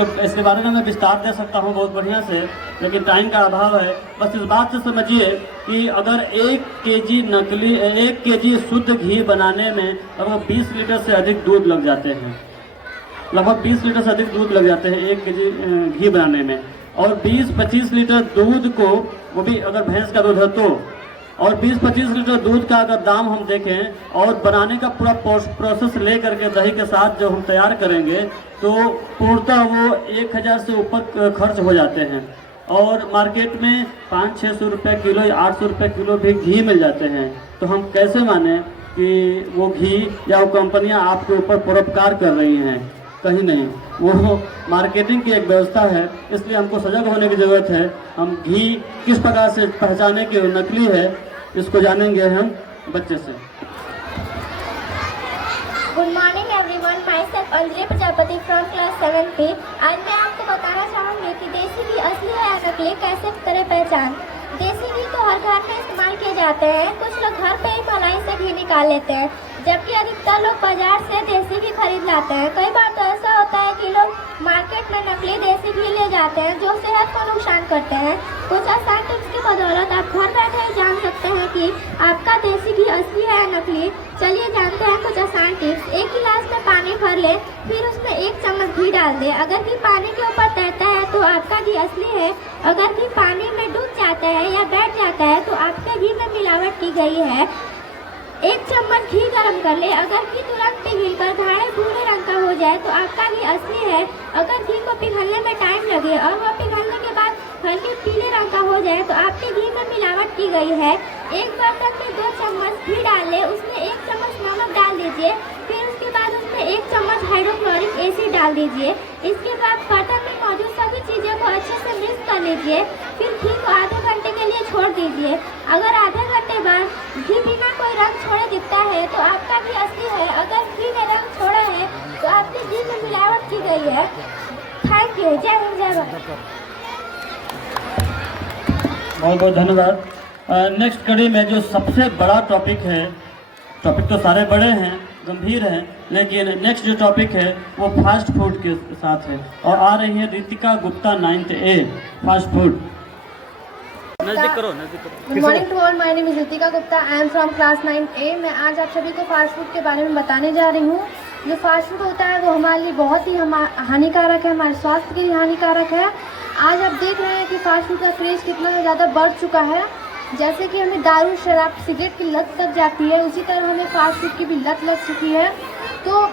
इसके बारे में मैं विस्तार दे सकता हूँ बहुत बढ़िया से, लेकिन टाइम का अभाव है। बस इस बात से समझिए कि अगर 1 केजी शुद्ध घी बनाने में लगभग 20 लीटर से अधिक दूध लग जाते हैं। लगभग 20 लीटर से अधिक दूध लग जाते हैं 1 केजी घी बनाने में। और 20-25 लीटर दूध को, वो भी अगर भैंस का दूध है तो, और 20-25 लीटर दूध का अगर दाम हम देखें और बनाने का पूरा प्रोसेस ले करके दही के साथ जो हम तैयार करेंगे तो पूर्णतः वो 1000 से ऊपर खर्च हो जाते हैं। और मार्केट में 500-600 रुपये किलो या 800 रुपये किलो भी घी मिल जाते हैं। तो हम कैसे माने कि वो घी या वो कंपनियां आपके ऊपर परोपकार कर रही हैं? कहीं नहीं, वो मार्केटिंग की एक व्यवस्था है। इसलिए हमको सजग होने की ज़रूरत है। हम घी किस प्रकार से पहचाने कि वो नकली है, इसको जानेंगे हम बच्चे से। Good morning everyone, my self Anjali Prajapati from class 7B। आज मैं आपको बताना चाहूँगी कि देसी घी असली है या नकली, कैसे करें पहचान। देसी घी तो हर घर में इस्तेमाल किए जाते हैं। कुछ लोग घर पे ही मलाई से घी निकाल लेते हैं, जबकि अधिकतर लोग बाजार से देसी घी खरीद लाते हैं। कई बार तो ऐसा होता है कि लोग मार्केट में नकली देसी घी ले जाते हैं जो सेहत को नुकसान करते हैं। कुछ आसान टिप्स की बदौलत आप घर बैठे ही जान सकते हैं कि आपका देसी घी असली है या नकली। चलिए जानते हैं कुछ आसान टिप्स। 1 गिलास में पानी भर ले, फिर उसमें 1 चम्मच घी डाल दे। अगर घी पानी के ऊपर तैरता है तो आपका घी असली है। अगर घी पानी में डूब जाता है या बैठ जाता है तो आपके घी में मिलावट की गई है। 1 चम्मच घी गर्म कर ले। अगर घी तुरंत पिघलकर गाढ़े भूरे रंग का हो जाए तो आपका घी असली है। अगर घी को पिघलने में टाइम लगे और वह पिघलने के बाद हल्के पीले रंग का हो जाए तो आपके घी में मिलावट की गई है। एक बर्तन में 2 चम्मच घी डाल ले, उसमें 1 चम्मच नमक डाल दीजिए। फिर उसके बाद उसमें 1 चम्मच हाइड्रोक्लोरिक एसिड डाल दीजिए। इसके बाद बर्तन में मौजूद सभी चीज़ों को अच्छे से मिक्स कर लीजिए। फिर घी को आधे घंटे के लिए छोड़ दीजिए। अगर आधे घंटे बाद घी बिना कोई रंग छोड़े दिखता है तो आपका घी असली है। अगर घी ने रंग छोड़ा है तो आपके घी में मिलावट की गई है। Thank you. जय हिंद, जय भारत। बहुत बहुत धन्यवाद। नेक्स्ट कड़ी में जो सबसे बड़ा टॉपिक है, टॉपिक तो सारे बड़े हैं, गंभीर हैं, लेकिन नेक्स्ट जो टॉपिक है वो फास्ट फूड के साथ है। और आ रही है Ritika Gupta 9th A, fast food. नजदीक करो, नजदीक करो। Good morning to all, my name is Ritika Gupta, I am from class 9A। मैं आज आप सभी को फास्ट फूड के बारे में बताने जा रही हूँ। जो फास्ट फूड होता है वो हमारे लिए बहुत ही हानिकारक है, हमारे स्वास्थ्य के लिए हानिकारक है। आज आप देख रहे हैं कि फास्ट फूड का क्रेज़ कितना ज़्यादा बढ़ चुका है। जैसे कि हमें दारू, शराब, सिगरेट की लत लग जाती है, उसी तरह हमें फास्ट फूड की भी लत लग चुकी है। तो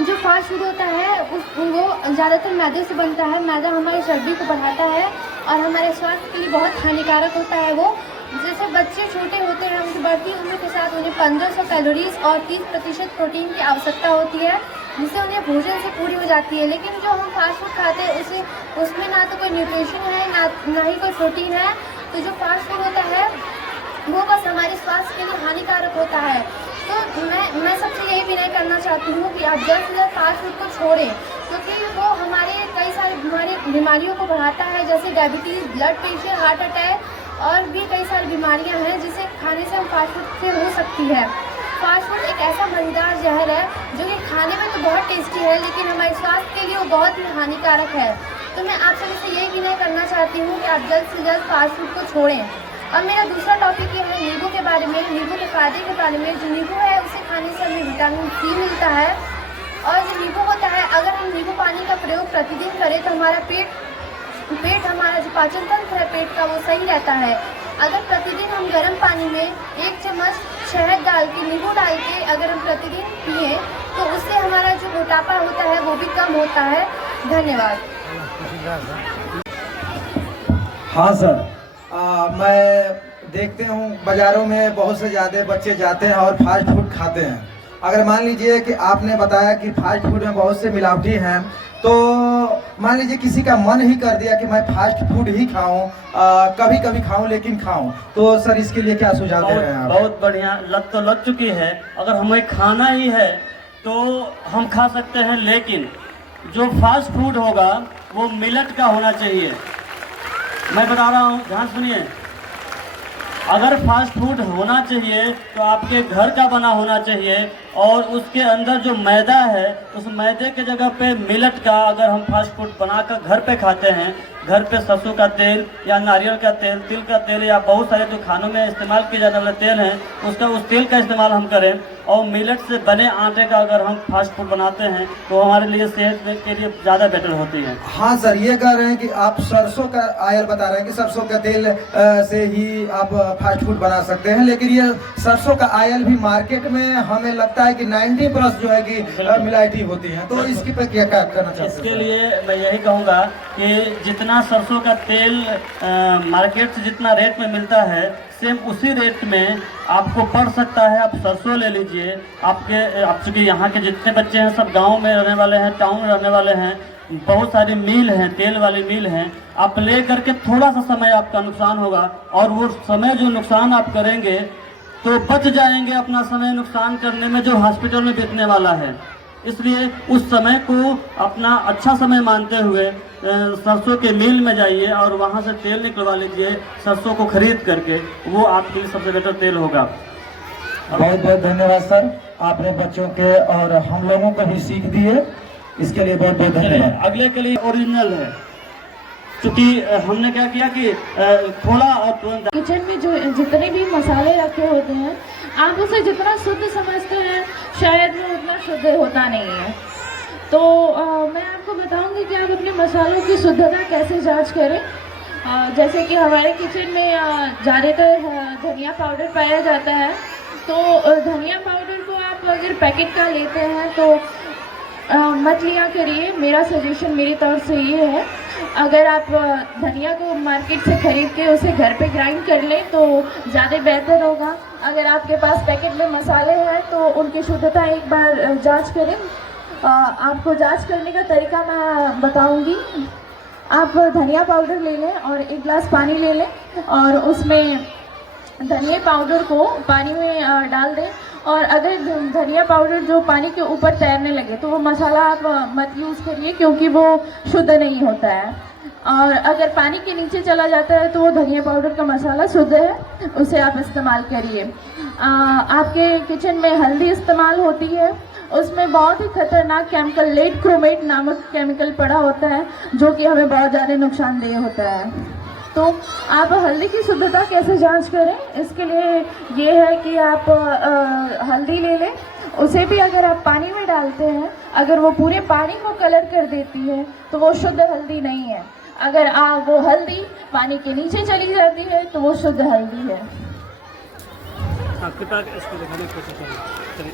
जो फास्ट फूड होता है वो ज़्यादातर मैदे से बनता है। मैदा हमारी चर्बी को बढ़ाता है और हमारे स्वास्थ्य के लिए बहुत हानिकारक होता है। वो जैसे बच्चे छोटे होते हैं, उनकी बढ़ती उम्र के साथ उन्हें 1500 कैलोरीज और 30% प्रोटीन की आवश्यकता होती है, जिससे उन्हें भोजन से पूरी हो जाती है। लेकिन जो हम फास्ट फूड खाते हैं उसमें ना तो कोई न्यूट्रिशन है, ना ही कोई प्रोटीन है। तो जो फास्ट फूड होता है वो बस हमारे स्वास्थ्य के लिए हानिकारक होता है। तो मैं सबसे यही विनय करना चाहती हूँ कि आप जल्द से जल्द फास्ट फूड को छोड़ें, क्योंकि वो हमारे कई सारी बीमारियों को बढ़ाता है, जैसे diabetes, blood pressure, heart attack और भी कई सारी बीमारियाँ हैं जिसे खाने से हम फास्ट फूड से हो सकती है। फास्ट फूड एक ऐसा मज़ेदार जहर है जो कि खाने में तो बहुत टेस्टी है, लेकिन हमारे स्वास्थ्य के लिए वो बहुत ही हानिकारक है। तो मैं आप सभी से यही विनय करना चाहती हूँ कि आप जल्द से जल्द फास्ट फूड को छोड़ें। अब मेरा दूसरा टॉपिक ये है नींबू के बारे में, नींबू के फ़ायदे के बारे में। जो नींबू है उसे खाने से हमें विटामिन C मिलता है। और जो नींबू होता है, अगर हम नींबू पानी का प्रयोग प्रतिदिन करें तो हमारा पेट हमारा जो पाचन तंत्र है पेट का, वो सही रहता है। अगर प्रतिदिन हम गर्म पानी में 1 चम्मच शहद डाल के, नींबू डाल के अगर हम प्रतिदिन पिए तो उससे हमारा जो मोटापा होता है वो भी कम होता है। धन्यवाद। हाँ सर, मैं देखते हूँ बाज़ारों में बहुत से ज़्यादा बच्चे जाते हैं और फास्ट फूड खाते हैं। अगर मान लीजिए कि आपने बताया कि फास्ट फूड में बहुत से मिलावटी हैं, तो मान लीजिए किसी का मन ही कर दिया कि मैं फास्ट फूड ही खाऊं, कभी कभी खाऊं लेकिन खाऊं, तो सर इसके लिए क्या सुझाव दे रहे हैं आप? बहुत बढ़िया। लत तो लग चुकी है, अगर हमें खाना ही है तो हम खा सकते हैं, लेकिन जो फास्ट फूड होगा वो मिलेट का होना चाहिए। मैं बता रहा हूँ, ध्यान सुनिए। अगर फास्ट फूड होना चाहिए तो आपके घर का बना होना चाहिए, और उसके अंदर जो मैदा है उस मैदे के जगह पे मिलेट का अगर हम फास्ट फूड बनाकर घर पे खाते हैं, घर पे सरसों का तेल या नारियल का तेल, तिल का तेल या बहुत सारे जो खानों में इस्तेमाल किए जाने वाले तेल हैं उस तेल का इस्तेमाल हम करें, और मिलेट से बने आटे का अगर हम फास्ट फूड बनाते हैं तो हमारे लिए सेहत के लिए ज़्यादा बेटर होती है। हाँ सर, ये कह रहे हैं कि आप सरसों का ऑयल बता रहे हैं कि सरसों का तेल से ही आप फास्ट फूड बना सकते हैं, लेकिन ये सरसों का ऑयल भी मार्केट में हमें लगता है कि 90+ जो है कि मिलावटी होती है, तो इसकी पे क्या करना चाहते हैं? इसके लिए मैं यही कहूँगा कि जितना सरसों का तेल मार्केट से जितना रेट में मिलता है, सेम उसी रेट में आपको पड़ सकता है। आप सरसों ले लीजिए। आप चूँकि यहाँ के जितने बच्चे हैं सब गांव में रहने वाले हैं, टाउन में रहने वाले हैं, बहुत सारी मिल हैं, तेल वाली मिल हैं, आप ले करके थोड़ा सा समय आपका नुकसान होगा, और वो समय जो नुकसान आप करेंगे तो बच जाएंगे अपना समय नुकसान करने में जो हॉस्पिटल में बीतने वाला है। इसलिए उस समय को अपना अच्छा समय मानते हुए सरसों के मिल में जाइए और वहाँ से तेल निकलवा लीजिए सरसों को खरीद करके, वो आपके लिए सबसे बेहतर तेल होगा। बहुत बहुत धन्यवाद सर, आपने बच्चों के और हम लोगों को भी सीख दी है, इसके लिए बहुत बहुत धन्यवाद। अगले के लिए ओरिजिनल है, क्योंकि हमने क्या किया कि खोला और तुरंत किचन में जो जितने भी मसाले रखे होते हैं, आप उसे जितना शुद्ध समझते हैं शायद वो उतना शुद्ध होता नहीं है। तो मैं आपको बताऊंगी कि आप अपने मसालों की शुद्धता कैसे जांच करें। जैसे कि हमारे किचन में ज़्यादातर धनिया पाउडर पाया जाता है, तो धनिया पाउडर को आप अगर पैकेट का लेते हैं तो मत लिया करिए। मेरा सजेशन मेरी तरफ से ये है, अगर आप धनिया को मार्केट से खरीद के उसे घर पे ग्राइंड कर लें तो ज़्यादा बेहतर होगा। अगर आपके पास पैकेट में मसाले हैं तो उनकी शुद्धता एक बार जांच करें। आपको जांच करने का तरीका मैं बताऊंगी। आप धनिया पाउडर ले लें और 1 गिलास पानी ले लें और उसमें धनिया पाउडर को पानी में डाल दें, और अगर धनिया पाउडर जो पानी के ऊपर तैरने लगे तो वो मसाला आप मत यूज़ करिए, क्योंकि वो शुद्ध नहीं होता है। और अगर पानी के नीचे चला जाता है तो वो धनिया पाउडर का मसाला शुद्ध है, उसे आप इस्तेमाल करिए। आपके किचन में हल्दी इस्तेमाल होती है, उसमें बहुत ही खतरनाक केमिकल लेड क्रोमेट नामक केमिकल पड़ा होता है जो कि हमें बहुत ज़्यादा नुकसानदेह होता है। तो आप हल्दी की शुद्धता कैसे जांच करें, इसके लिए ये है कि आप हल्दी ले लें, उसे भी अगर आप पानी में डालते हैं, अगर वो पूरे पानी को कलर कर देती है तो वो शुद्ध हल्दी नहीं है। अगर आप वो हल्दी पानी के नीचे चली जाती है तो वो शुद्ध हल्दी है। आपके पास इसको दिखाने की कोशिश करें,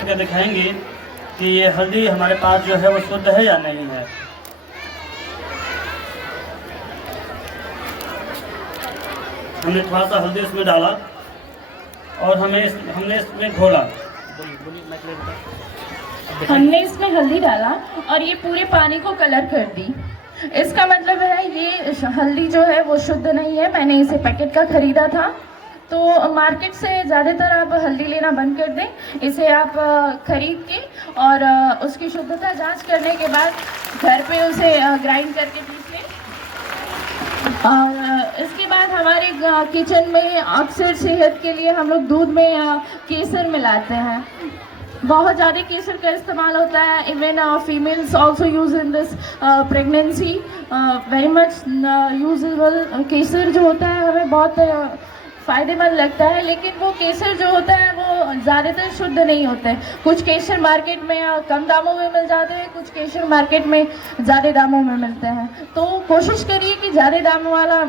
क्या दिखाएंगे कि ये हल्दी हमारे पास जो है वो शुद्ध है या नहीं है। हमने थोड़ा सा हल्दी इसमें डाला और हमने इसमें घोला। हमने इसमें हल्दी डाला और ये पूरे पानी को कलर कर दी। इसका मतलब है ये हल्दी जो है वो शुद्ध नहीं है। मैंने इसे पैकेट का खरीदा था, तो मार्केट से ज़्यादातर आप हल्दी लेना बंद कर दें। इसे आप खरीद के और उसकी शुद्धता जांच करने के बाद घर पे उसे ग्राइंड करके पीस लें। और इसके बाद हमारे किचन में अक्सर सेहत के लिए हम लोग दूध में केसर मिलाते हैं। बहुत ज़्यादा केसर का इस्तेमाल होता है। Even females also use in this pregnancy, very much usable. केसर जो होता है हमें बहुत फ़ायदेमंद लगता है, लेकिन वो केसर जो होता है वो ज़्यादातर शुद्ध नहीं होता है। कुछ केसर मार्केट में कम दामों में मिल जाते हैं, कुछ केसर मार्केट में ज़्यादा दामों में मिलते हैं। तो कोशिश करिए कि ज़्यादा दाम वाला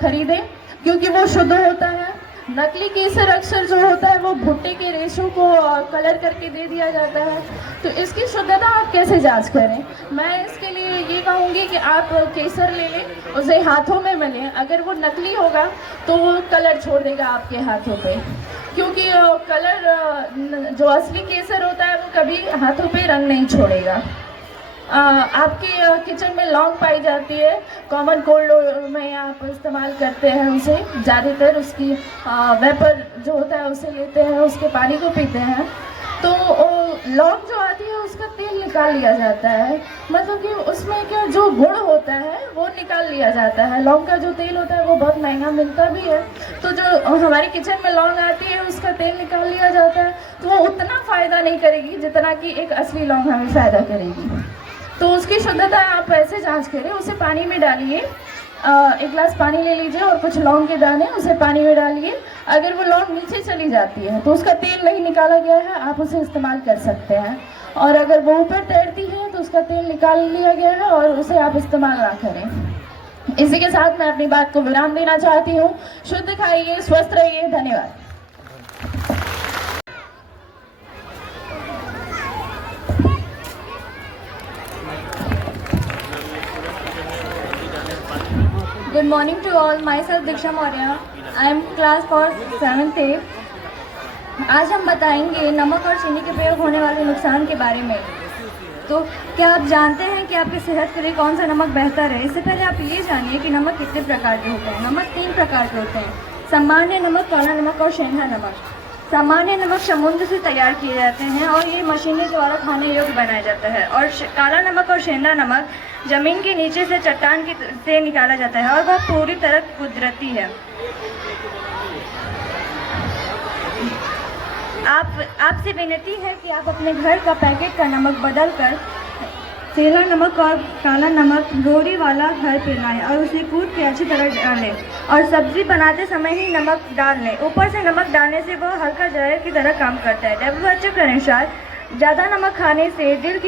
खरीदें, क्योंकि वो शुद्ध होता है। नकली केसर अक्सर जो होता है वो भुट्टे के रेशों को कलर करके दे दिया जाता है। तो इसकी शुद्धता आप कैसे जांच करें? मैं इसके लिए ये कहूँगी कि आप केसर ले लें, उसे हाथों में मलें। अगर वो नकली होगा तो वो कलर छोड़ देगा आपके हाथों पे, क्योंकि कलर जो असली केसर होता है वो कभी हाथों पे रंग नहीं छोड़ेगा। आपके किचन में लौंग पाई जाती है, कॉमन कोल्ड में आप इस्तेमाल करते हैं उसे ज़्यादातर। उसकी वेपर जो होता है उसे लेते हैं, उसके पानी को पीते हैं। तो लौंग जो आती है उसका तेल निकाल लिया जाता है, मतलब कि उसमें क्या जो गुण होता है वो निकाल लिया जाता है। लौंग का जो तेल होता है वो बहुत महंगा मिलता भी है, तो जो हमारी किचन में लौंग आती है उसका तेल निकाल लिया जाता है, तो वो उतना फ़ायदा नहीं करेगी जितना कि एक असली लौंग हमें फ़ायदा करेगी। तो उसकी शुद्धता आप ऐसे जाँच करें, उसे पानी में डालिए, एक गिलास पानी ले लीजिए और कुछ लौंग के दाने उसे पानी में डालिए। अगर वो लौंग नीचे चली जाती है तो उसका तेल नहीं निकाला गया है, आप उसे इस्तेमाल कर सकते हैं। और अगर वो ऊपर तैरती है तो उसका तेल निकाल लिया गया है और उसे आप इस्तेमाल ना करें। इसी के साथ मैं अपनी बात को विराम देना चाहती हूँ। शुद्ध खाइए, स्वस्थ रहिए। धन्यवाद। Good morning to all. Myself Diksha Maurya. I am class for 7th A. आज हम बताएंगे नमक और चीनी के प्रयोग होने वाले नुकसान के बारे में। तो क्या आप जानते हैं कि आपकी सेहत के लिए कौन सा नमक बेहतर है? इससे पहले आप ये जानिए कि नमक कितने प्रकार के होते हैं। नमक 3 प्रकार के होते हैं: सामान्य नमक, काला नमक और सेंधा नमक। सामान्य नमक समुद्र से तैयार किए जाते हैं और ये मशीनरी द्वारा खाने योग्य बनाया जाता है। और काला नमक और सेंधा नमक जमीन के नीचे से चट्टान से निकाला जाता है और वह पूरी तरह कुदरती है। आपसे विनती है कि आप अपने घर का पैकेट का नमक बदलकर सेंधा नमक और काला नमक रोरी वाला घर पे लाएं और उसे कूट के अच्छी तरह डालें और सब्जी बनाते समय ही नमक डाल लें। ऊपर से नमक डालने से वह हल्का जहर की तरह काम करता है। WHO के अनुसार ज़्यादा नमक खाने से दिल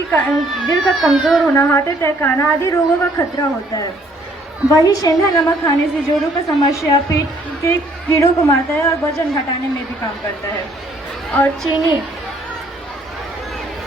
का कमज़ोर होना, हार्ट अटैक आना आदि रोगों का खतरा होता है। वही सेंधा नमक खाने से जोड़ों का समस्या, पेट के कीड़ों को मारता है और वजन घटाने में भी काम करता है। और चीनी,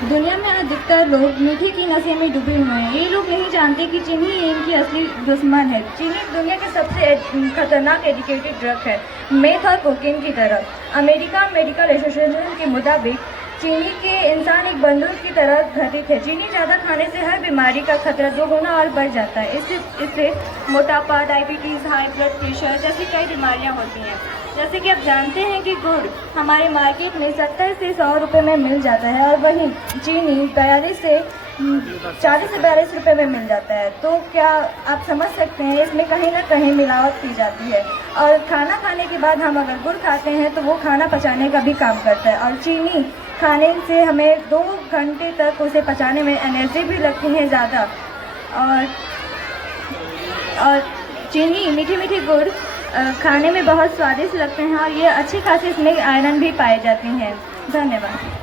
दुनिया में अधिकतर लोग मीठी की नशे में डूबे हुए हैं। ये लोग नहीं जानते कि चीनी इनकी असली दुश्मन है। चीनी दुनिया के सबसे खतरनाक एडिकेटेड ड्रग है, मेथ और कोकीन की तरह। अमेरिका मेडिकल एसोसिएशन के मुताबिक चीनी के इंसान एक बंदूक की तरह घटित है। चीनी ज़्यादा खाने से हर बीमारी का खतरा 2 गुना और बढ़ जाता है। इससे मोटापा, डायबिटीज़, हाई ब्लड प्रेशर जैसी कई बीमारियां होती हैं। जैसे कि आप जानते हैं कि गुड़ हमारे मार्केट में 70 से 100 रुपये में मिल जाता है और वहीं चीनी 40 से 42 रुपये में मिल जाता है। तो क्या आप समझ सकते हैं इसमें कहीं ना कहीं मिलावट की जाती है। और खाना खाने के बाद हम अगर गुड़ खाते हैं तो वो खाना पचाने का भी काम करता है। और चीनी खाने से हमें 2 घंटे तक उसे पचाने में एनर्जी भी लगती है ज़्यादा। और चीनी मीठी गुड़ खाने में बहुत स्वादिष्ट लगते हैं और ये अच्छी खासी इसमें आयरन भी पाए जाते हैं। धन्यवाद।